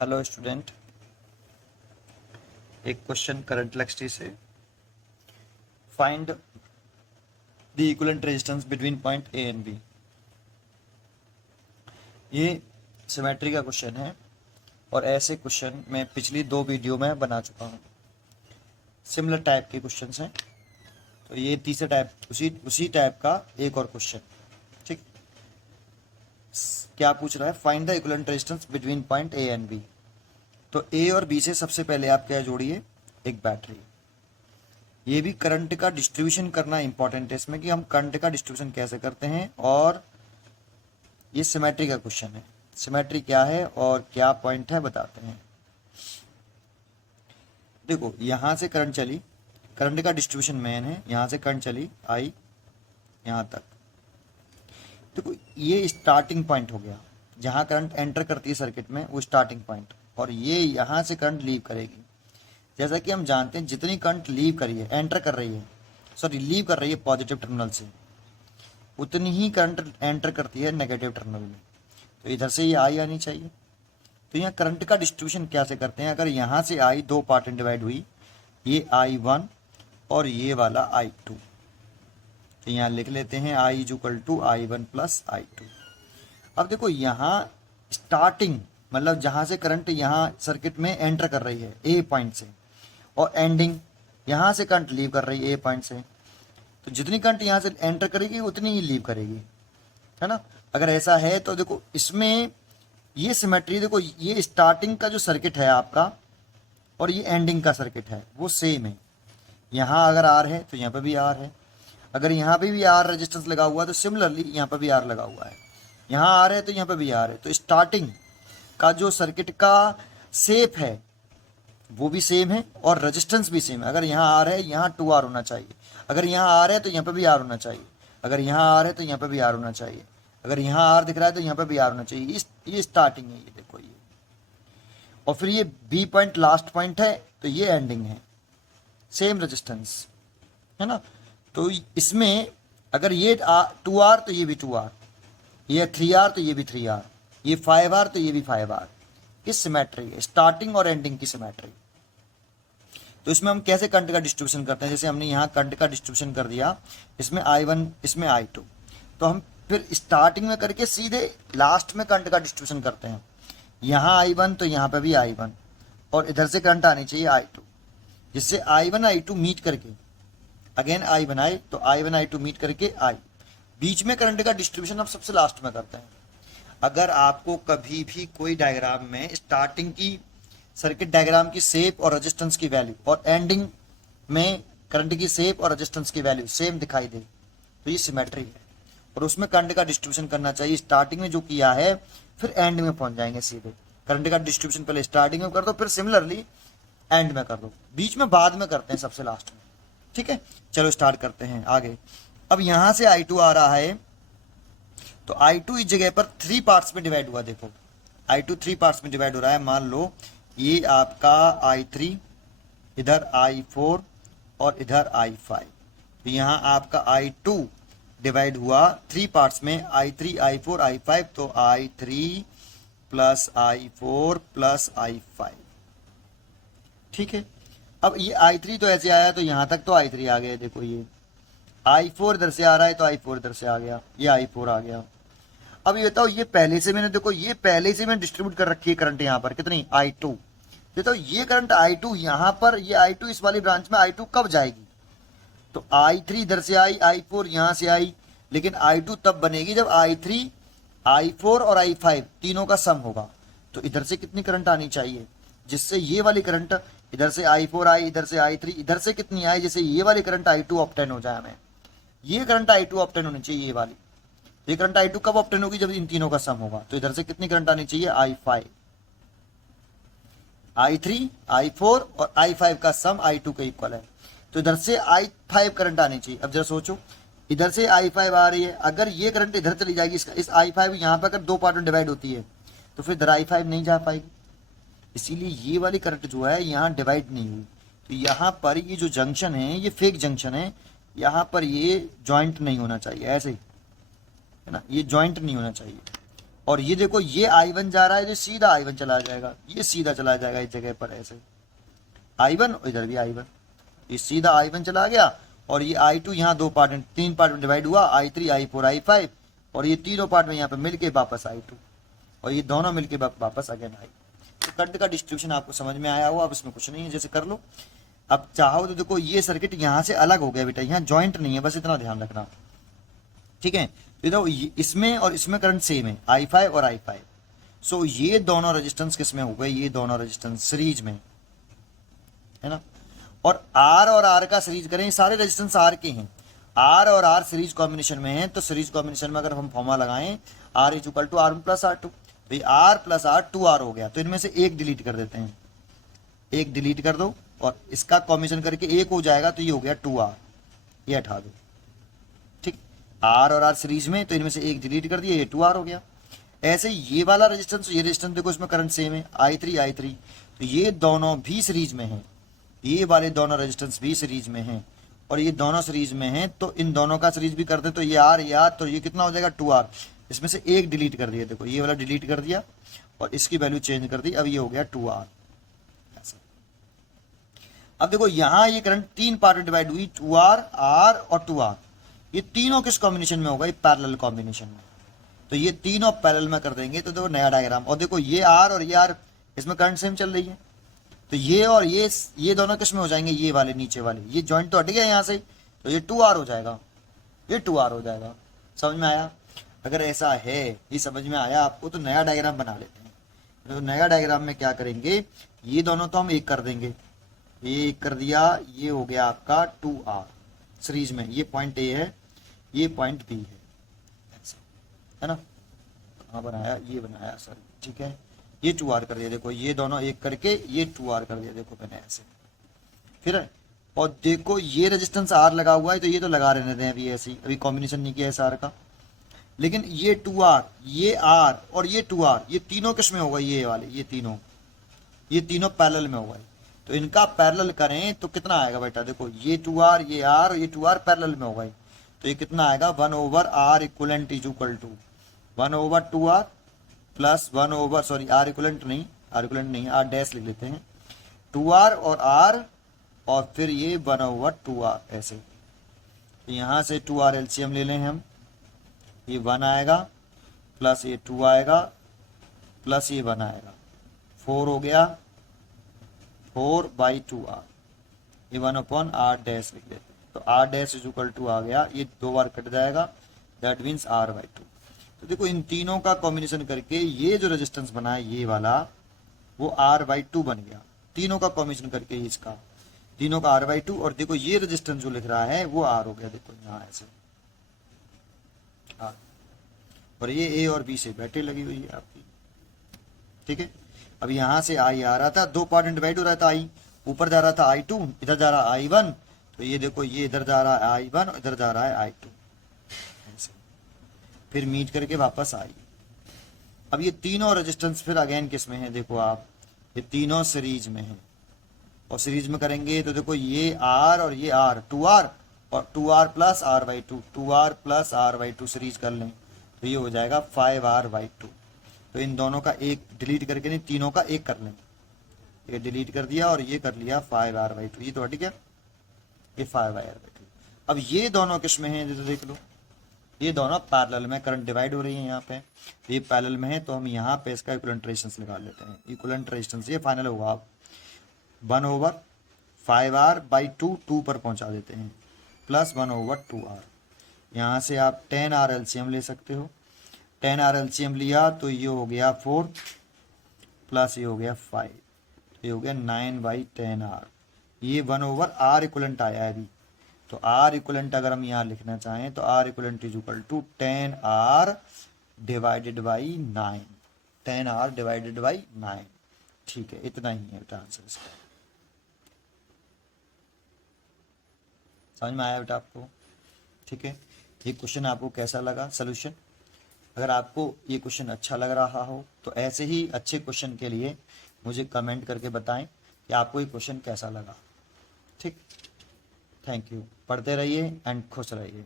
Hello student, एक question current electricity से find the equivalent resistance between point A and B. ये symmetry का question है और ऐसे क्वेश्चन मैं पिछली 2 वीडियो में बना चुका हूँ। सिमिलर टाइप के क्वेश्चंस हैं, तो ये तीसरे टाइप उसी टाइप का एक और क्वेश्चन। ठीक, क्या पूछ रहा है? Find the equivalent resistance between point A and B. तो ए और बी से सबसे पहले आप क्या जोड़िए? एक बैटरी। ये भी करंट का डिस्ट्रीब्यूशन करना इंपॉर्टेंट है इसमें, कि हम करंट का डिस्ट्रीब्यूशन कैसे करते हैं। और ये सिमेट्री का क्वेश्चन है। सिमेट्री क्या है और क्या पॉइंट है बताते हैं। देखो, यहां से करंट चली, करंट का डिस्ट्रीब्यूशन मेन है। यहां से करंट चली आई यहां तक। देखो, ये स्टार्टिंग पॉइंट हो गया, जहां करंट एंटर करती है सर्किट में, वो स्टार्टिंग पॉइंट। और ये यहां से करंट लीव करेगी। जैसा कि हम जानते हैं, जितनी करंट लीव करी है, एंटर कर रही है, सॉरी लीव कर रही है पॉजिटिव टर्मिनल से, उतनी ही करंट एंटर करती है नेगेटिव टर्मिनल में। तो इधर से ये आई आनी चाहिए। तो यहाँ करंट का डिस्ट्रीब्यूशन कैसे करते हैं? अगर यहाँ से आई दो पार्ट में डिवाइड हुई, ये I1 और ये वाला I2, तो यहाँ लिख लेते हैं I is equal to I1 plus I2। अब देखो, यहाँ स्टार्टिंग मतलब जहाँ से करंट यहाँ सर्किट में एंटर कर रही है ए पॉइंट से, और एंडिंग यहाँ से करंट लीव कर रही है ए पॉइंट से। तो जितनी करंट यहाँ से एंटर करेगी उतनी ही लीव करेगी, है ना। अगर ऐसा है तो देखो, इसमें ये सिमेट्री, देखो ये स्टार्टिंग का जो सर्किट है आपका और ये एंडिंग का सर्किट है वो सेम है। यहाँ अगर आर है तो यहाँ पे भी आर है, अगर यहाँ पे भी आर रेजिस्टेंस लगा हुआ है तो सिमिलरली यहाँ पे भी आर लगा हुआ है। यहाँ आर है तो यहाँ पे भी आर है। तो स्टार्टिंग का जो सर्किट का शेप है वो भी सेम है और रेजिस्टेंस भी सेम है। अगर यहाँ आर है, यहाँ 2R होना चाहिए। अगर यहाँ आर है तो यहाँ पे भी आर होना चाहिए। अगर यहाँ आर है तो यहाँ पे भी आर होना चाहिए। अगर यहाँ आर दिख रहा है तो यहाँ पे भी आर होना चाहिए। ये स्टार्टिंग है, ये देखो ये। और फिर ये बी पॉइंट लास्ट पॉइंट है, तो ये एंडिंग है, सेम रेजिस्टेंस, है ना। तो इसमें अगर ये 2R तो ये भी 2R, ये 3R तो ये भी 3R, ये 5R तो ये भी 5R। ये सिमेट्री है, स्टार्टिंग और एंडिंग की सिमेट्री। तो इसमें हम कैसे करंट का डिस्ट्रीब्यूशन करते हैं? जैसे हमने यहाँ करंट का डिस्ट्रीब्यूशन कर दिया, इसमें I1, इसमें I2, तो हम फिर स्टार्टिंग में करके सीधे लास्ट में करंट का डिस्ट्रीब्यूशन करते हैं। यहाँ I1 तो यहाँ पे भी I1, और इधर से करंट आनी चाहिए I2, जिससे I1 I2 मीट करके अगेन I1 I, तो I1 I2 मीट करके I। बीच में करंट का डिस्ट्रीब्यूशन हम सबसे लास्ट में करते हैं। अगर आपको कभी भी कोई डायग्राम में स्टार्टिंग की सर्किट डायग्राम की शेप और रेजिस्टेंस की वैल्यू और एंडिंग में करंट की शेप और रेजिस्टेंस की वैल्यू सेम दिखाई दे, तो ये सिमेट्री है। और उसमें करंट का डिस्ट्रीब्यूशन करना चाहिए। स्टार्टिंग में जो किया है फिर एंड में पहुंच जाएंगे सीधे। करंट का डिस्ट्रीब्यूशन पहले स्टार्टिंग में कर दो, फिर सिमिलरली एंड में कर दो। बीच में बाद में करते हैं, सबसे लास्ट में। ठीक है, चलो स्टार्ट करते हैं आगे। अब यहां से I2 आ रहा है, तो I2 इस जगह पर 3 पार्ट्स में डिवाइड हुआ। देखो, I2 3 पार्ट्स में डिवाइड हो रहा है। मान लो ये आपका I3, इधर I4 और इधर I5। तो यहाँ आपका I2 डिवाइड हुआ 3 पार्ट्स में, I3, I4, I5। तो I3 plus I4 plus I5। ठीक है, अब ये I3 तो ऐसे आया, तो यहाँ तक तो I3 आ गया। देखो, ये I4 इधर से आ रहा है तो I4 इधर से आ गया, ये I4 आ गया। अब ये बताओ, ये पहले से मैंने, देखो ये पहले से मैंने डिस्ट्रीब्यूट कर रखी है करंट यहाँ पर, कितनी? I2। बताओ, ये करंट I2 यहाँ पर, ये I2 इस वाली ब्रांच में I2 कब जाएगी? तो I3 इधर से आई, I4 यहाँ से आई, लेकिन I2 तब बनेगी जब I3, I4 और I5 तीनों का सम होगा। तो इधर से कितनी करंट आनी चाहिए जिससे ये वाली करंट इधर से I4 आई, इधर से I3, इधर से कितनी आई जैसे ये वाली करंट I2 ऑब्टेन हो जाए हमें। ये करंट I2 ऑब्टेन होनी चाहिए, ये वाली। ये करंट I2 कब ऑब्टेन होगी? जब इन तीनों का सम होगा। तो इधर से कितनी करंट आनी चाहिए? I5, I3, I4 और I5 का सम I2 के इक्वल है। तो इधर से I5 करंट आनी चाहिए। अब जरा सोचो, इधर से I5 आ रही है, अगर ये करंट इधर चली जाएगी, इस I5 यहाँ पर अगर 2 पार्ट में डिवाइड होती है, तो फिर इधर I5 नहीं जा पाएगी। इसीलिए ये वाली करंट जो है यहाँ डिवाइड नहीं हुई। तो यहाँ पर ये जो जंक्शन है ये फेक जंक्शन है, यहाँ पर ये जॉइंट नहीं होना चाहिए, ऐसे ही, है ना, ये जॉइंट नहीं होना चाहिए। और ये देखो ये I1 जा रहा है, जो सीधा I1 चला जाएगा, ये सीधा चला जाएगा इस जगह पर ऐसे I1, इधर भी I1, ये सीधा I1 चला गया। और ये I2 यहाँ दो पार्ट में, तीन पार्ट में डिवाइड हुआ, I3 I4 I5, और ये तीनों पार्ट में यहाँ पे मिलके वापस I2, और ये दोनों मिलके वापस अगेन I। तो करंट का डिस्ट्रीब्यूशन आपको समझ में आया हुआ। अब इसमें कुछ नहीं है, जैसे कर लो। अब चाहो तो देखो ये सर्किट यहाँ से अलग हो गया बेटा, यहाँ ज्वाइंट नहीं है, बस इतना ध्यान रखना, ठीक है। तो इसमें और इसमें करंट सेम है, I5 और I5। सो ये दोनों रेजिस्टेंस किस में हो गए, ये दोनों रेजिस्टेंस सीरीज में है ना। और R का सीरीज करें, सारे रेजिस्टेंस R के हैं, R और R सीरीज कॉम्बिनेशन में है। तो सीरीज कॉम्बिनेशन में अगर हम फॉर्मूला लगाएं R is equal to R plus R2, तो ये R प्लस R 2R हो गया। तो इनमें से एक डिलीट कर देते हैं, एक डिलीट कर दो और इसका कॉम्बिनेशन करके एक हो जाएगा, तो ये हो गया 2R, ये हटा दो, ठीक। R और R सीरीज में, तो इनमें से एक डिलीट कर दिया, ये 2R हो गया। ऐसे ये वाला रेजिस्टेंस, ये रेजिस्टेंस देखो इसमें करंट सेम है, I3, तो ये दोनों भी सीरीज में है, ये वाले दोनों रेजिस्टेंस भी सीरीज में हैं, और ये दोनों सीरीज में हैं। तो इन दोनों का सीरीज भी कर दे, तो ये R, तो ये कितना हो जाएगा 2R। इसमें से एक डिलीट कर दिया, देखो ये वाला डिलीट कर दिया और इसकी वैल्यू चेंज कर दी, अब ये हो गया 2R। अब देखो यहाँ ये करंट तीन पार्ट में डिवाइड हुई, 2R, R और 2R। ये तीनों किस कॉम्बिनेशन में होगा, ये पैरेलल कॉम्बिनेशन में। तो ये तीनों पैरेलल में कर देंगे, तो देखो नया डायग्राम। और देखो ये R और ये R, इसमें करंट सेम चल रही है, तो ये और ये दोनों किस में हो जाएंगे, ये वाले नीचे वाले, ये जॉइंट तो हट गया यहाँ से, तो ये 2R हो जाएगा, ये 2R हो जाएगा। समझ में आया? अगर ऐसा है, ये समझ में आया आपको, तो नया डायग्राम बना लेते हैं। तो नया डायग्राम में क्या करेंगे, ये दोनों तो हम एक कर देंगे, ये एक कर दिया, ये हो गया आपका 2R सीरीज में। ये पॉइंट A है, ये पॉइंट B है ना। कहाँ बनाया, ये बनाया सर, ठीक है। ये 2R कर दिया, देखो ये दोनों एक करके ये 2R कर दिया, देखो मैंने ऐसे। फिर और देखो ये रेजिस्टेंस R लगा हुआ है, तो ये तो लगा रहने दें अभी ऐसे ही, अभी कॉम्बिनेशन नहीं किया है SR का। लेकिन ये 2R, ये R और ये 2R, ये तीनों किस में होगा, ये वाले, ये तीनों पैरेलल में होगा। तो इनका पैरेलल करें तो कितना आएगा बेटा, देखो ये 2R, ये R और ये 2R पैरेलल में होगा, तो ये कितना आएगा, 1/R equivalent is equal to 1/2R plus 1/, sorry R equivalent नहीं, R डैश लिख लेते हैं, 2R और R और फिर ये 1/2R ऐसे। तो यहाँ से 2R एलसीएम ले लें हम, ये 1 आएगा प्लस ये 2 आएगा प्लस ये 1 आएगा, 4 हो गया, 4/2R, ये 1/R डैश लिख लेते हैं। तो R dash is equal to आ गया, ये 2 बार कट जाएगा, दैट मीन्स R/2। तो देखो इन तीनों का कॉम्बिनेशन करके ये जो रेजिस्टेंस बना है ये वाला, वो R/2 बन गया। तीनों का कॉम्बिनेशन करके इसका, तीनों का R/2, और देखो ये रेजिस्टेंस जो लिख रहा है वो R हो गया, देखो यहाँ ऐसे R, और ये A और B से बैटरी लगी हुई है आपकी, ठीक है। अब यहाँ से I आ रहा था, दो पार्ट में डिवाइड हो रहा था, I ऊपर जा रहा था I2, इधर जा रहा I1, तो ये देखो ये इधर जा रहा है I1 और इधर जा रहा है I2, फिर मीट करके वापस आई। अब ये तीनों रेजिस्टेंस फिर अगेन किस में है, देखो आप, ये तीनों सीरीज में है, और सीरीज में करेंगे तो देखो ये R और ये R, 2R और 2R plus R/2, 2R plus R/2 series कर लें, तो ये हो जाएगा 5R/2। तो इन दोनों का एक डिलीट करके नहीं, तीनों का एक कर लें, ये डिलीट कर दिया और ये कर लिया 5R/2, ये तो हट गया, ये 5R/2। अब ये दोनों किस में है, तो देख लो, ये दोनों पैरेलल में, करंट डिवाइड हो रही है यहाँ पे, ये पैरेलल में है, तो हम यहाँ पे इसका इक्विवेलेंट रेजिस्टेंस निकाल लेते हैं। इक्विवेलेंट रेजिस्टेंस ये फाइनल होगा, आप 1/5R/2 2 पर पहुंचा देते हैं, प्लस 1/2R। यहाँ से आप 10R एलसीएम ले सकते हो, 10R एलसीएम लिया तो ये हो गया 4 प्लस ये हो गया 5, ये हो गया 9/10R। ये 1/R इक्विवेलेंट आया है अभी, तो R इक्विवेलेंट अगर हम यहाँ लिखना चाहें तो R equivalent is equal to 10R divided by 9, 10R divided by 9, ठीक है। इतना ही है बेटा आंसर इसका। समझ में आया बेटा आपको, ठीक है। ये क्वेश्चन आपको कैसा लगा सोल्यूशन? अगर आपको ये क्वेश्चन अच्छा लग रहा हो तो ऐसे ही अच्छे क्वेश्चन के लिए मुझे कमेंट करके बताएं कि आपको ये क्वेश्चन कैसा लगा, ठीक। थैंक यू, पढ़ते रहिए एंड खुश रहिए।